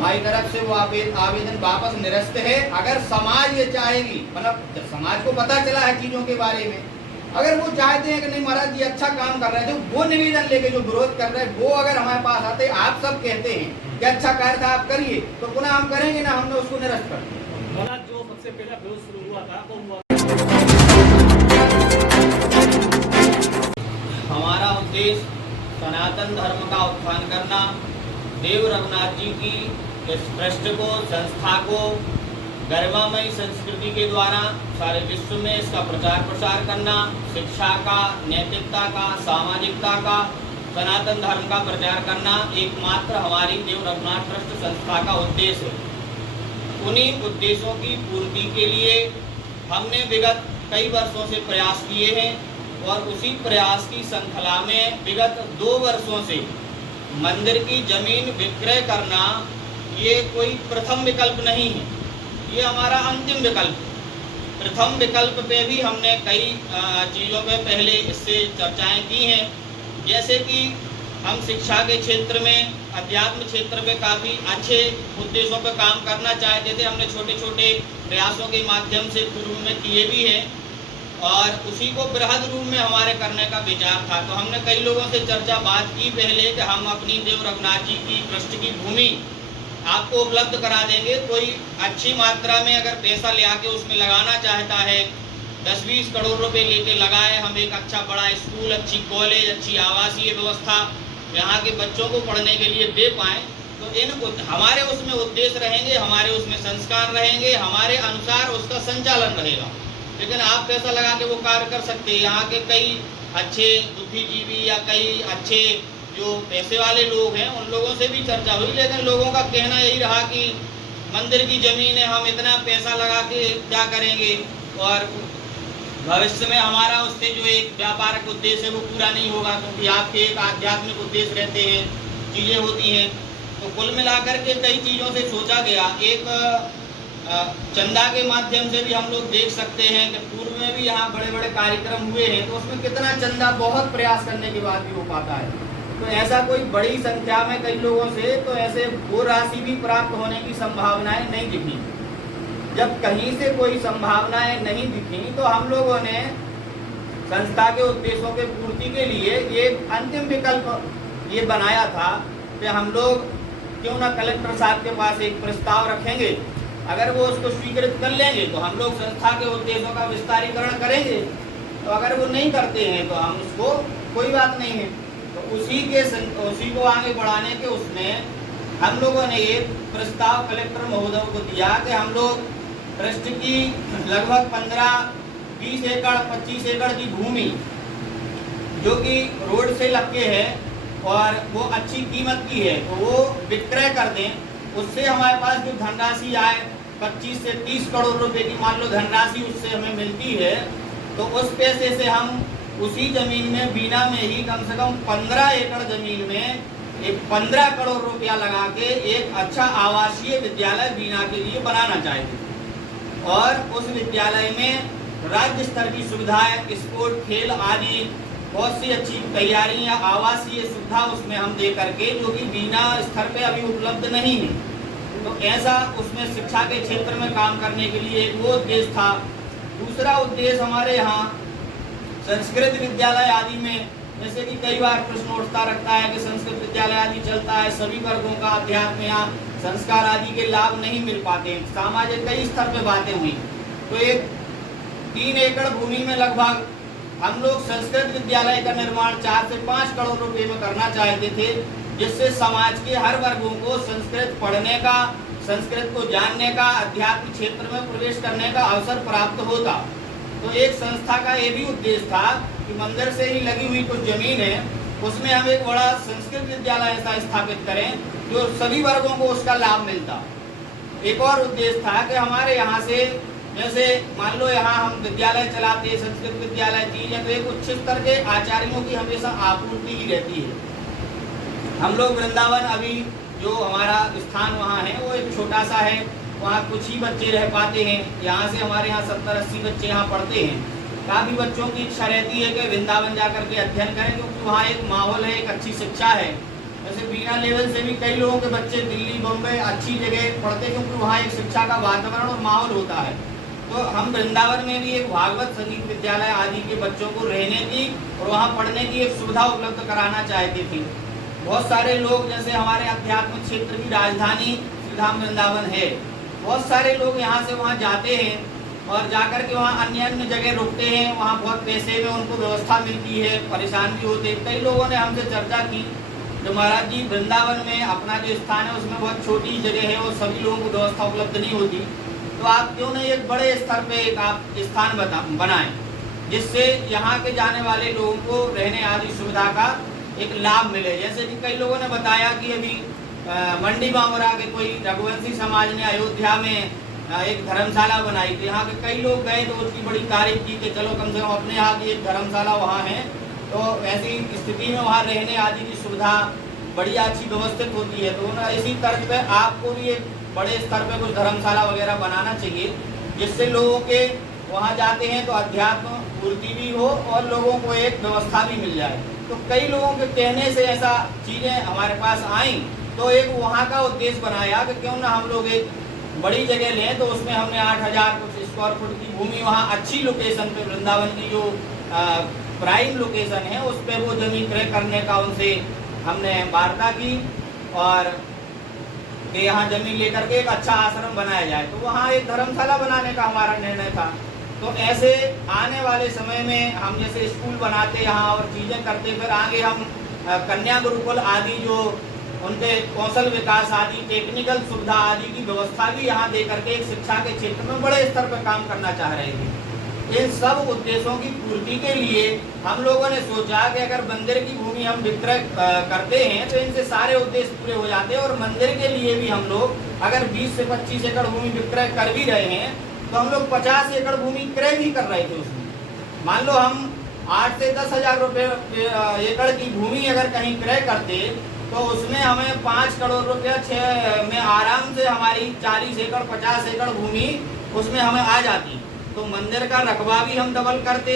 हमारी तरफ से वो आवेदन वापस निरस्त है। अगर समाज ये चाहेगी, मतलब समाज को पता चला है चीज़ों के बारे में, अगर वो चाहते हैं कि नहीं महाराज जी अच्छा काम कर रहे हैं, तो वो निवेदन लेके जो विरोध कर रहे हैं वो अगर हमारे पास आते, आप सब कहते हैं कि अच्छा कार्य था आप करिए, तो पुनः हम करेंगे ना, हमने उसको निरस्त कर दिया। जो सबसे पहला विरोध शुरू हुआ था वो हुआ, हमारा उद्देश्य सनातन धर्म का उत्थान करना, देव रघुनाथ जी की इस ट्रस्ट को, संस्था को गरिमामयी संस्कृति के द्वारा सारे विश्व में इसका प्रचार प्रसार करना, शिक्षा का, नैतिकता का, सामाजिकता का, सनातन धर्म का प्रचार करना एकमात्र हमारी देव रघुनाथ ट्रस्ट संस्था का उद्देश्य है। उन्हीं उद्देश्यों की पूर्ति के लिए हमने विगत कई वर्षों से प्रयास किए हैं और उसी प्रयास की श्रृंखला में विगत 2 वर्षों से मंदिर की जमीन विक्रय करना ये कोई प्रथम विकल्प नहीं है, ये हमारा अंतिम विकल्प है। प्रथम विकल्प पे भी हमने कई चीज़ों पे पहले इससे चर्चाएं की हैं, जैसे कि हम शिक्षा के क्षेत्र में, अध्यात्म क्षेत्र पे काफ़ी अच्छे उद्देश्यों पे काम करना चाहते थे। हमने छोटे छोटे प्रयासों के माध्यम से पूर्व में किए भी हैं और उसी को बृहद रूप में हमारे करने का विचार था। तो हमने कई लोगों से चर्चा बात की पहले कि हम अपनी देव रघुनाथ जी की ट्रस्ट की भूमि आपको उपलब्ध करा देंगे। कोई अच्छी मात्रा में अगर पैसा ले आके उसमें लगाना चाहता है, 10-20 करोड़ रुपए लेके लगाए, हम एक अच्छा बड़ा स्कूल, अच्छी कॉलेज, अच्छी आवासीय व्यवस्था यहाँ के बच्चों को पढ़ने के लिए दे पाएँ, तो इन हमारे उसमें उद्देश्य रहेंगे, हमारे उसमें संस्कार रहेंगे, हमारे अनुसार उसका संचालन रहेगा। लेकिन आप पैसा लगा के वो कार्य कर सकते हैं। यहाँ के कई अच्छे बुद्धिजीवी या कई अच्छे जो पैसे वाले लोग हैं उन लोगों से भी चर्चा हुई, लेकिन लोगों का कहना यही रहा कि मंदिर की ज़मीन है, हम इतना पैसा लगा के क्या करेंगे और भविष्य में हमारा उससे जो एक व्यापारिक उद्देश्य है वो पूरा नहीं होगा, क्योंकि आपके एक आध्यात्मिक उद्देश्य रहते हैं, चीज़ें होती हैं। तो कुल मिलाकर के कई चीज़ों से सोचा गया। एक चंदा के माध्यम से भी हम लोग देख सकते हैं कि पूर्व में भी यहाँ बड़े बड़े कार्यक्रम हुए हैं, तो उसमें कितना चंदा बहुत प्रयास करने के बाद भी हो पाता है। तो ऐसा कोई बड़ी संख्या में कई लोगों से तो ऐसे वो राशि भी प्राप्त होने की संभावनाएं नहीं दिखी। जब कहीं से कोई संभावनाएं नहीं दिखी तो हम लोगों ने संस्था के उद्देश्यों के पूर्ति के लिए ये अंतिम विकल्प ये बनाया था कि हम लोग क्यों ना कलेक्टर साहब के पास एक प्रस्ताव रखेंगे, अगर वो उसको स्वीकृत कर लेंगे तो हम लोग संस्था के उद्देश्यों का विस्तारीकरण करेंगे, तो अगर वो नहीं करते हैं तो हम उसको कोई बात नहीं है। तो उसी को आगे बढ़ाने के उसमें हम लोगों ने ये प्रस्ताव कलेक्टर महोदय को दिया कि हम लोग ट्रस्ट की लगभग 15-20 एकड़ 25 एकड़ की भूमि जो कि रोड से लगे है और वो अच्छी कीमत की है, तो वो विक्रय कर दें। उससे हमारे पास जो धनराशि आए 25 से 30 करोड़ रुपए की मान लो धनराशि उससे हमें मिलती है, तो उस पैसे से हम उसी जमीन में बीना में ही कम से कम 15 एकड़ जमीन में एक 15 करोड़ रुपया लगा के एक अच्छा आवासीय विद्यालय बीना के लिए बनाना चाहते और उस विद्यालय में राज्य स्तर की सुविधाएं, स्पोर्ट, खेल आदि बहुत सी अच्छी तैयारियां, आवासीय सुविधा उसमें हम दे करके, जो कि बीना स्तर पे अभी उपलब्ध नहीं है। तो ऐसा उसमें शिक्षा के क्षेत्र में काम करने के लिए एक वो उद्देश्य था। दूसरा उद्देश्य हमारे यहाँ संस्कृत विद्यालय आदि में, जैसे कि कई बार प्रश्न उठता रखता है कि संस्कृत विद्यालय आदि चलता है, सभी वर्गों का अध्यात्म या संस्कार आदि के लाभ नहीं मिल पाते हैं, सामाजिक कई स्तर पे बातें हुई। तो एक 3 एकड़ भूमि में लगभग हम लोग संस्कृत विद्यालय का निर्माण 4 से 5 करोड़ रुपए में करना चाहते थे, जिससे समाज के हर वर्गों को संस्कृत पढ़ने का, संस्कृत को जानने का, अध्यात्म क्षेत्र में प्रवेश करने का अवसर प्राप्त होता। तो एक संस्था का ये भी उद्देश्य था कि मंदिर से ही लगी हुई कुछ जमीन है उसमें हम एक बड़ा संस्कृत विद्यालय ऐसा स्थापित करें जो सभी वर्गों को उसका लाभ मिलता। एक और उद्देश्य था कि हमारे यहाँ से, जैसे मान लो यहाँ हम विद्यालय चलाते, संस्कृत विद्यालय चीज है, तो एक उच्च स्तर के आचार्यों की हमेशा आपूर्ति ही रहती है। हम लोग वृंदावन अभी जो हमारा स्थान वहाँ है वो एक छोटा सा है, वहाँ कुछ ही बच्चे रह पाते हैं। यहाँ से हमारे यहाँ 70-80 बच्चे यहाँ पढ़ते हैं। काफ़ी बच्चों की इच्छा रहती है कि वृंदावन जा कर के अध्ययन करें, क्योंकि वहाँ एक माहौल है, एक अच्छी शिक्षा है। जैसे बीना लेवल से भी कई लोगों के बच्चे दिल्ली बम्बई अच्छी जगह पढ़ते हैं, क्योंकि वहाँ एक शिक्षा का वातावरण और माहौल होता है। तो हम वृंदावन में भी एक भागवत संगीत विद्यालय आदि के बच्चों को रहने की और वहाँ पढ़ने की एक सुविधा उपलब्ध कराना चाहती थी। बहुत सारे लोग, जैसे हमारे अध्यात्म क्षेत्र की राजधानी श्रीधाम वृंदावन है, बहुत सारे लोग यहाँ से वहाँ जाते हैं और जाकर के वहाँ अन्य अन्य जगह रुकते हैं। वहाँ बहुत पैसे में उनको व्यवस्था मिलती है, परेशान भी होते हैं। कई लोगों ने हमसे चर्चा की, जो महाराज जी वृंदावन में अपना जो स्थान है उसमें बहुत छोटी जगह है और सभी लोगों को व्यवस्था उपलब्ध नहीं होती, तो आप क्यों नहीं एक बड़े स्तर पे एक आप स्थान बनाएं, जिससे यहाँ के जाने वाले लोगों को रहने आदि सुविधा का एक लाभ मिले। जैसे कि कई लोगों ने बताया कि अभी मंडी बामरा के कोई रघुवंशी समाज ने अयोध्या में एक धर्मशाला बनाई थी। यहाँ के कई लोग गए तो उसकी बड़ी तारीफ की कि चलो कम से कम अपने यहाँ की एक धर्मशाला वहाँ है, तो ऐसी स्थिति में वहाँ रहने आदि की सुविधा बढ़िया अच्छी व्यवस्थित होती है। तो इसी तरह पे आपको भी एक बड़े स्तर पे कुछ धर्मशाला वगैरह बनाना चाहिए, जिससे लोगों के वहाँ जाते हैं तो अध्यात्म पूर्ति भी हो और लोगों को एक व्यवस्था भी मिल जाए। तो कई लोगों के कहने से ऐसा चीज़ें हमारे पास आई, तो एक वहाँ का उद्देश्य बनाया कि क्यों ना हम लोग एक बड़ी जगह लें। तो उसमें हमने 8000 कुछ स्क्वायर फुट की भूमि वहाँ अच्छी लोकेशन पे, वृंदावन की जो प्राइम लोकेशन है उस पर वो जमीन क्रय करने का उनसे हमने वार्ता की और कि यहाँ जमीन लेकर के एक अच्छा आश्रम बनाया जाए। तो वहाँ एक धर्मशाला बनाने का हमारा निर्णय था। तो ऐसे आने वाले समय में हम जैसे स्कूल बनाते यहाँ और चीज़ें करते, फिर आगे हम कन्या गुरुकुल आदि जो उनके कौशल विकास आदि टेक्निकल सुविधा आदि की व्यवस्था भी यहाँ दे करके एक शिक्षा के क्षेत्र में बड़े स्तर पर काम करना चाह रहे थे। इन सब उद्देश्यों की पूर्ति के लिए हम लोगों ने सोचा कि अगर मंदिर की भूमि हम विक्रय करते हैं तो इनसे सारे उद्देश्य पूरे हो जाते हैं। और मंदिर के लिए भी हम लोग अगर 20 से 25 एकड़ भूमि विक्रय कर भी रहे हैं तो हम लोग 50 एकड़ भूमि क्रय भी कर रहे थे उसमें। मान लो हम 8 से 10 हजार रुपये एकड़ की भूमि अगर कहीं क्रय करते तो उसमें हमें 5 करोड़ रुपया 6 में आराम से हमारी 40 एकड़ 50 एकड़ भूमि उसमें हमें आ जाती। तो मंदिर का रकबा भी हम डबल करते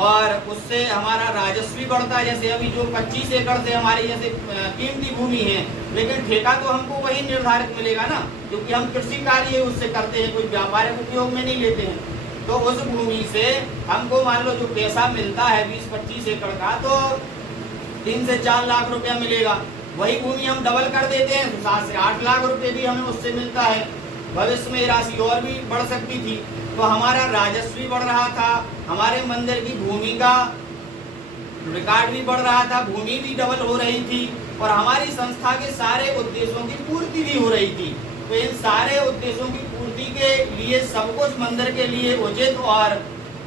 और उससे हमारा राजस्व भी बढ़ता। जैसे अभी जो 25 एकड़ से हमारी जैसे कीमती भूमि है, लेकिन ठेका तो हमको वही निर्धारित मिलेगा ना, क्योंकि हम कृषि कार्य उससे करते हैं, कोई व्यापारिक उपयोग में नहीं लेते हैं। तो उस भूमि से हमको मान लो जो पैसा मिलता है 20-25 एकड़ का, तो 3 से 4 लाख रुपया मिलेगा। वही भूमि हम डबल कर देते हैं तो 7 से 8 लाख रुपये भी हमें उससे मिलता है। भविष्य में राशि और भी बढ़ सकती थी। तो हमारा राजस्व भी बढ़ रहा था, हमारे मंदिर की भूमि का रिकॉर्ड भी बढ़ रहा था, भूमि भी डबल हो रही थी और हमारी संस्था के सारे उद्देश्यों की पूर्ति भी हो रही थी। तो इन सारे उद्देश्यों की पूर्ति के लिए सब कुछ मंदिर के लिए उचित और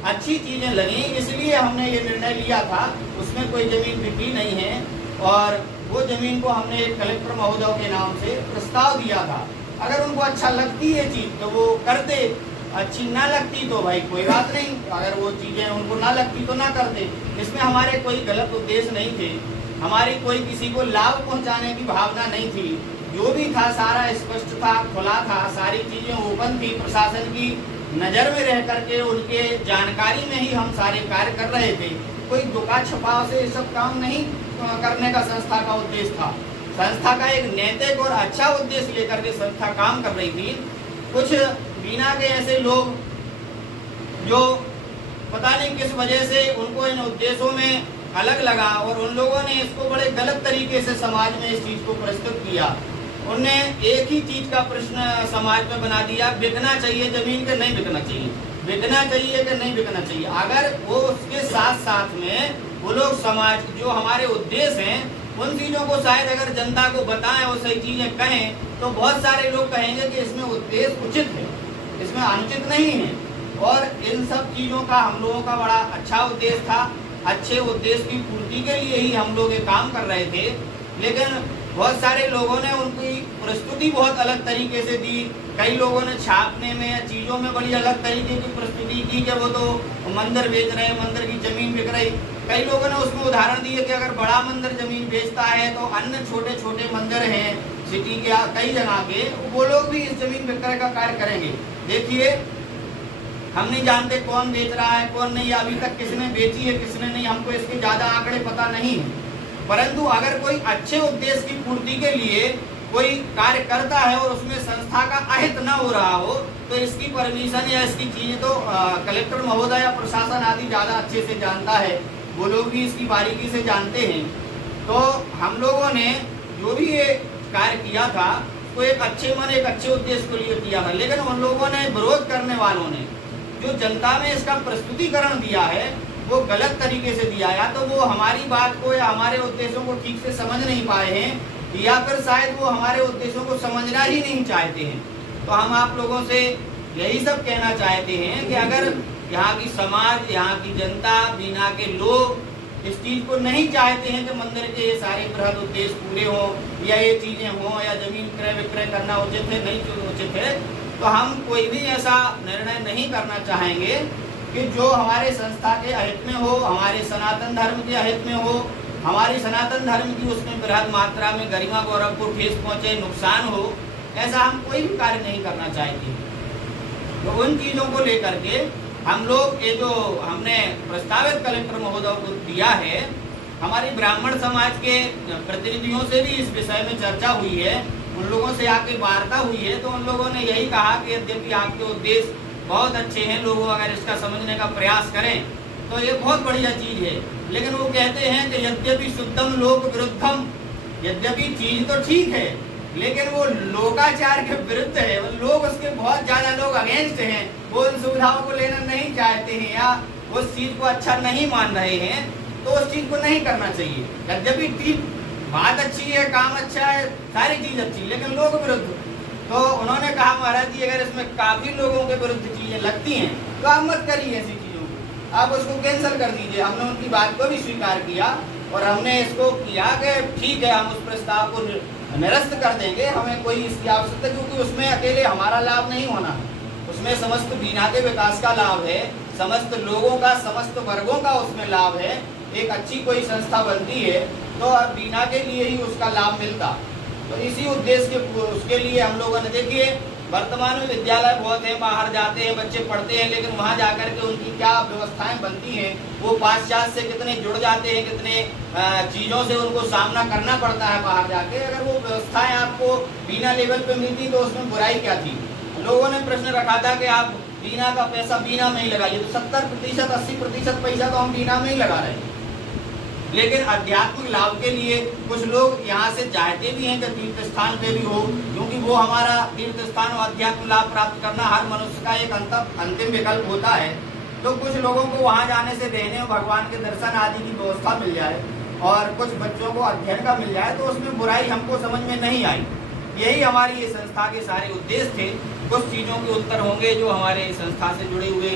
अच्छी चीजें लगी, इसलिए हमने ये निर्णय लिया था। उसमें कोई जमीन बिक्री नहीं है और वो जमीन को हमने एक कलेक्टर महोदय के नाम से प्रस्ताव दिया था। अगर उनको अच्छा लगती है चीज तो वो करते, अच्छी ना लगती तो भाई कोई बात नहीं, अगर वो चीजें उनको ना लगती तो ना करते। इसमें हमारे कोई गलत उद्देश्य नहीं थे, हमारी कोई किसी को लाभ पहुंचाने की भावना नहीं थी। जो भी था सारा स्पष्ट था, खुला था, सारी चीजें ओपन थी। प्रशासन की नजर में रह करके उनके जानकारी में ही हम सारे कार्य कर रहे थे। कोई धोखा छपाव से ये सब काम नहीं करने का संस्था का उद्देश्य था। संस्था का एक नैतिक और अच्छा उद्देश्य लेकर के संस्था काम कर रही थी। कुछ बीना के ऐसे लोग जो पता नहीं किस वजह से उनको इन उद्देश्यों में अलग लगा और उन लोगों ने इसको बड़े गलत तरीके से समाज में इस चीज को प्रस्तुत किया। उनने एक ही चीज का प्रश्न समाज में बना दिया, बिकना चाहिए जमीन के नहीं बिकना चाहिए, बिकना चाहिए कि नहीं बिकना चाहिए। अगर वो उसके साथ साथ में वो लोग समाज जो हमारे उद्देश्य हैं उन चीज़ों को शायद अगर जनता को बताएं और सही चीज़ें कहें तो बहुत सारे लोग कहेंगे कि इसमें उद्देश्य उचित है, इसमें अनुचित नहीं है। और इन सब चीज़ों का हम लोगों का बड़ा अच्छा उद्देश्य था। अच्छे उद्देश्य की पूर्ति के लिए ही हम लोग ये काम कर रहे थे। लेकिन बहुत सारे लोगों ने उनकी प्रस्तुति बहुत अलग तरीके से दी। कई लोगों ने छापने में चीज़ों में बड़ी अलग तरीके की प्रस्तुति की कि वो तो मंदिर बेच रहे हैं, मंदिर की ज़मीन बिक रही। कई लोगों ने उसमें उदाहरण दिए कि अगर बड़ा मंदिर ज़मीन बेचता है तो अन्य छोटे छोटे मंदिर हैं सिटी के कई जगह के, वो लोग भी इस ज़मीन विक्रय का कार्य करेंगे। देखिए, हम नहीं जानते कौन बेच रहा है कौन नहीं, अभी तक किसने बेची है किसने नहीं, हमको इसके ज़्यादा आंकड़े पता नहीं है। परंतु अगर कोई अच्छे उद्देश्य की पूर्ति के लिए कोई कार्य करता है और उसमें संस्था का अहित न हो रहा हो, तो इसकी परमिशन या इसकी चीजें तो कलेक्टर महोदय या प्रशासन आदि ज्यादा अच्छे से जानता है, वो लोग भी इसकी बारीकी से जानते हैं। तो हम लोगों ने जो भी ये कार्य किया था वो एक अच्छे मन, एक अच्छे उद्देश्य के लिए किया था, लेकिन उन लोगों ने, विरोध करने वालों ने जो जनता में इसका प्रस्तुतिकरण दिया है वो गलत तरीके से दिया, या तो वो हमारी बात को या हमारे उद्देश्यों को ठीक से समझ नहीं पाए हैं, या फिर शायद वो हमारे उद्देश्यों को समझना ही नहीं चाहते हैं। तो हम आप लोगों से यही सब कहना चाहते हैं कि अगर यहाँ की समाज, यहाँ की जनता, बीना के लोग इस चीज को नहीं चाहते हैं कि मंदिर के ये सारे बृहद उद्देश्य पूरे हों, या ये चीजें हों, या जमीन क्रय विक्रय करना उचित है, नहीं उचित है, तो हम कोई भी ऐसा निर्णय नहीं करना चाहेंगे कि जो हमारे संस्था के अहित में हो, हमारे सनातन धर्म के अहित में हो, हमारी सनातन धर्म की उसमें बृहद मात्रा में गरिमा गौरव को ठेस पहुंचे, नुकसान हो, ऐसा हम कोई भी कार्य नहीं करना चाहते। तो उन चीजों को लेकर के हम लोग ये जो हमने प्रस्तावित कलेक्टर महोदय को दिया है, हमारी ब्राह्मण समाज के प्रतिनिधियों से भी इस विषय में चर्चा हुई है, उन लोगों से आके वार्ता हुई है, तो उन लोगों ने यही कहा कि यद्यपि आपके उद्देश्य बहुत अच्छे हैं, लोग अगर इसका समझने का प्रयास करें तो ये बहुत बढ़िया चीज है, लेकिन वो कहते हैं कि यद्यपि शुद्धम लोक विरुद्धम, यद्यपि चीज तो ठीक है लेकिन वो लोकाचार के विरुद्ध है, वो लोग उसके बहुत ज्यादा लोग अगेंस्ट हैं, वो उन सुविधाओं को लेना नहीं चाहते हैं या उस चीज को अच्छा नहीं मान रहे हैं, तो उस चीज को नहीं करना चाहिए। यद्यपि ठीक, बात अच्छी है, काम अच्छा है, सारी चीज अच्छी, लेकिन लोग विरुद्ध। तो उन्होंने कहा महाराज जी अगर इसमें काफी लोगों के विरुद्ध चीजें लगती हैं तो आप मत करिए ऐसी चीजों को, आप उसको कैंसिल कर दीजिए। हमने उनकी बात को भी स्वीकार किया और हमने इसको किया कि ठीक है, हम उस प्रस्ताव को निरस्त कर देंगे, हमें कोई इसकी आवश्यकता, क्योंकि उसमें अकेले हमारा लाभ नहीं होना है, उसमें समस्त बीना के विकास का लाभ है, समस्त लोगों का, समस्त वर्गों का उसमें लाभ है। एक अच्छी कोई संस्था बनती है तो अब बीना के लिए ही उसका लाभ मिलता, तो इसी उद्देश्य के उसके लिए हम लोगों ने, देखिए वर्तमान में विद्यालय बहुत है, बाहर जाते हैं बच्चे पढ़ते हैं, लेकिन वहाँ जाकर के उनकी क्या व्यवस्थाएं बनती हैं, वो पाश्चात्य से कितने जुड़ जाते हैं, कितने चीज़ों से उनको सामना करना पड़ता है बाहर जाके। अगर वो व्यवस्थाएं आपको बीना लेवल पे मिलती तो उसमें बुराई क्या थी। लोगों ने प्रश्न रखा था कि आप बीना का पैसा बीना में ही लगाइए, तो 70% 80% पैसा तो हम बीना में ही लगा रहे हैं, लेकिन आध्यात्मिक लाभ के लिए कुछ लोग यहाँ से चाहते भी हैं कि तीर्थ स्थान पे भी हो, क्योंकि वो हमारा तीर्थ स्थान और अध्यात्म लाभ प्राप्त करना हर मनुष्य का एक अंतिम विकल्प होता है। तो कुछ लोगों को वहाँ जाने से रहने और भगवान के दर्शन आदि की व्यवस्था मिल जाए और कुछ बच्चों को अध्ययन का मिल जाए, तो उसमें बुराई हमको समझ में नहीं आई। यही हमारी ये संस्था के सारे उद्देश्य थे। कुछ चीज़ों के उत्तर होंगे जो हमारे संस्था से जुड़े हुए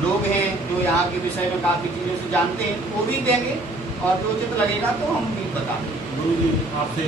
लोग हैं, जो यहाँ के विषय में काफ़ी चीज़ों से जानते हैं, वो भी देंगे, और जो उचित लगेगा तो हम भी बता देंगे। गुरु जी आपसे